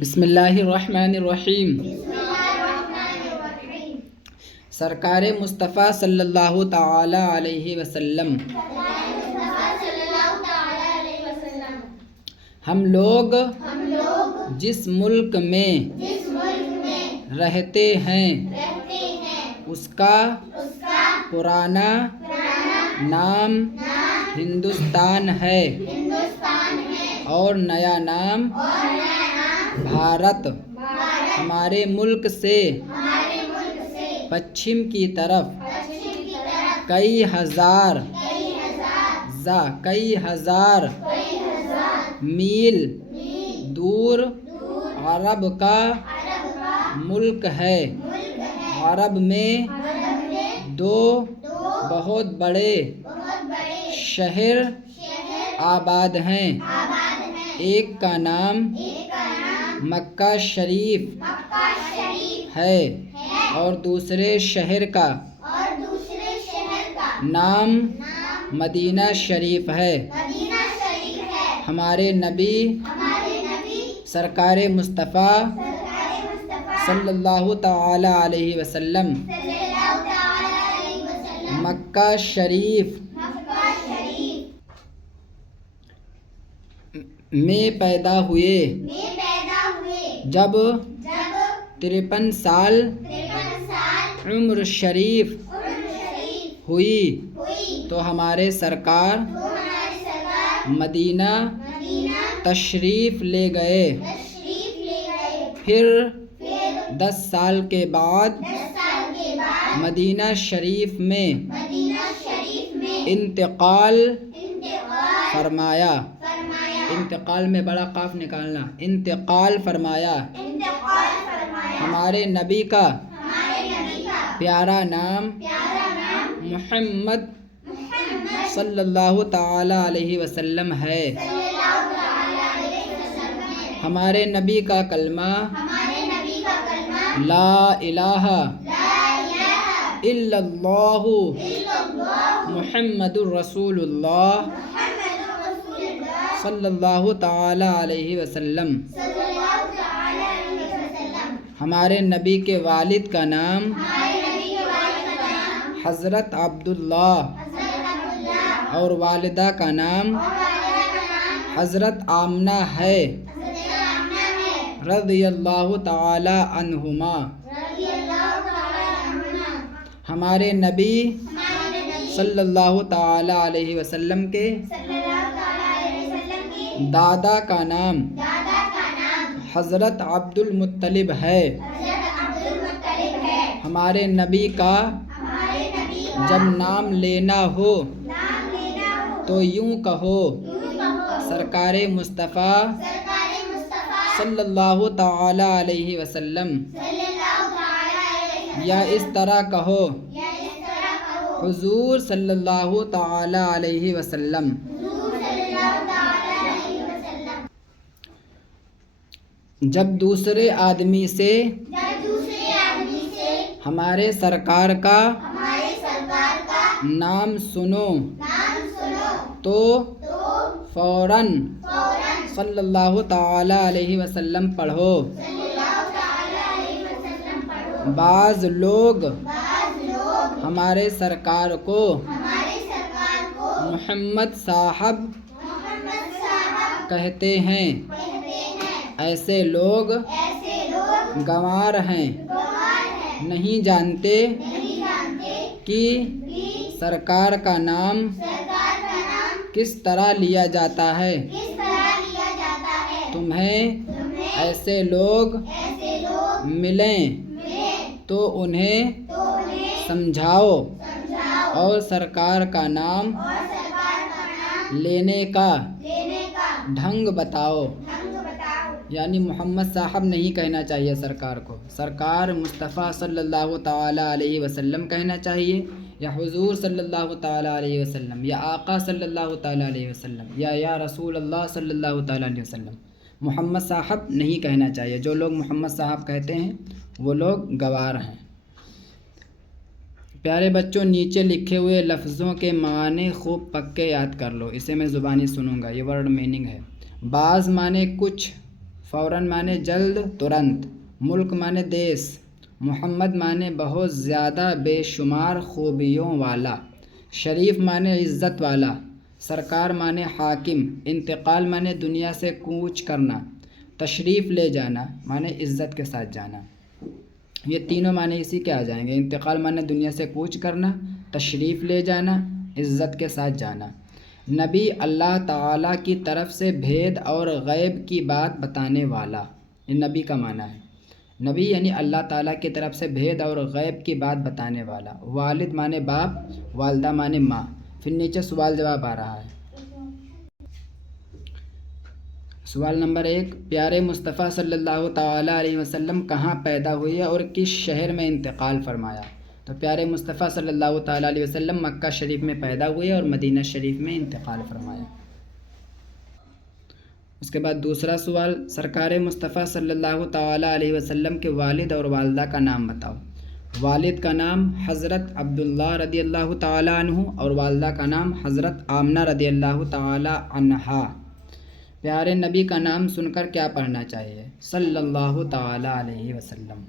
بسم اللہ الرحمن الرحیم۔ سرکار مصطفیٰ صلی اللہ تعالی علیہ وسلم، ہم لوگ جس ملک میں رہتے ہیں اس کا پرانا نام ہندوستان ہے اور نیا نام بھارت۔ ہمارے ملک سے پچھم کی طرف کئی ہزار میل دور عرب کا ملک ہے۔ عرب میں دو بہت بڑے شہر آباد ہیں، ایک کا نام مکہ شریف ہے اور دوسرے شہر کا نام مدینہ شریف ہے۔ ہمارے نبی سرکار مصطفیٰ صلی اللہ تعالی علیہ وسلم مکہ شریف میں پیدا ہوئے۔ جب 53 سال عمر شریف ہوئی تو ہمارے سرکار مدینہ تشریف لے گئے۔ پھر 10 سال کے بعد مدینہ شریف میں انتقال فرمایا۔ انتقال میں بڑا قاف نکالنا، انتقال فرمایا۔ ہمارے نبی کا پیارا نام محمد صلی اللہ تعالی علیہ وسلم ہے۔ ہمارے نبی کا کلمہ لا الہ الا اللہ محمد الرسول اللہ صلی اللہ تعالی علیہ وسلم۔ ہمارے نبی کے والد کا نام حضرت عبداللہ اور والدہ کا نام حضرت آمنہ ہے رضی اللہ تعالی عنہما۔ ہمارے نبی صلی اللہ تعالی علیہ وسلم کے دادا کا نام حضرت عبد المطلب ہے۔ ہمارے نبی کا جب نام لینا ہو تو یوں کہو سرکار مصطفیٰ صلی اللہ تعالی علیہ وسلم، یا اس طرح کہو حضور صلی اللہ تعالی علیہ وسلم۔ جب دوسرے آدمی سے ہمارے سرکار کا نام سنو تو فوراً صلی اللہ تعالی علیہ وسلم پڑھو۔ بعض لوگ ہمارے سرکار کو محمد صاحب کہتے ہیں۔ ایسے لوگ گنوار ہیں، نہیں جانتے کہ سرکار کا نام کس طرح لیا جاتا ہے۔ تمہیں ایسے لوگ ملیں تو انہیں سمجھاؤ اور سرکار کا نام لینے کا ڈھنگ بتاؤ۔ یعنی محمد صاحب نہیں کہنا چاہیے سرکار کو، سرکار مصطفیٰ صلی اللہ تعالی علیہ وسلم کہنا چاہیے، یا حضور صلی اللہ تعالی علیہ وسلم، یا آقا صلی اللہ تعالی علیہ وسلم، یا رسول اللہ صلی اللہ تعالی علیہ وسلم۔ محمد صاحب نہیں کہنا چاہیے۔ جو لوگ محمد صاحب کہتے ہیں وہ لوگ گوار ہیں۔ پیارے بچوں، نیچے لکھے ہوئے لفظوں کے معنی خوب پکے یاد کر لو، اسے میں زبانی سنوں گا۔ یہ ورڈ میننگ ہے۔ بعض معنی کچھ فوراً معنی جلد ترنت، ملک معنی دیس، محمد معنی بہت زیادہ بے شمار خوبیوں والا، شریف معنی عزت والا، سرکار معنی حاکم، انتقال معنی دنیا سے کوچ کرنا، تشریف لے جانا معنی عزت کے ساتھ جانا۔ یہ تینوں معنی اسی کے آ جائیں گے، انتقال معنی دنیا سے کوچ کرنا، تشریف لے جانا، عزت کے ساتھ جانا۔ نبی اللہ تعالیٰ کی طرف سے بھید اور غیب کی بات بتانے والا، یہ نبی کا معنی ہے۔ نبی یعنی اللہ تعالیٰ کی طرف سے بھید اور غیب کی بات بتانے والا۔ والد معنی باپ، والدہ معنی ماں۔ پھر نیچے سوال جواب آ رہا ہے۔ سوال نمبر 1، پیارے مصطفیٰ صلی اللہ تعالیٰ علیہ وسلم کہاں پیدا ہوئے اور کس شہر میں انتقال فرمایا؟ تو پیارے مصطفیٰ صلی اللہ تعالیٰ علیہ وسلم مکہ شریف میں پیدا ہوئے اور مدینہ شریف میں انتقال فرمایا۔ اس کے بعد دوسرا سوال، سرکار مصطفیٰ صلی اللہ تعالیٰ علیہ وسلم کے والد اور والدہ کا نام بتاؤ۔ والد کا نام حضرت عبداللہ رضی اللہ تعالیٰ عنہ اور والدہ کا نام حضرت آمنہ رضی اللہ تعالیٰ عنہا۔ پیارے نبی کا نام سن کر کیا پڑھنا چاہیے؟ صلی اللہ تعالیٰ علیہ وسلم۔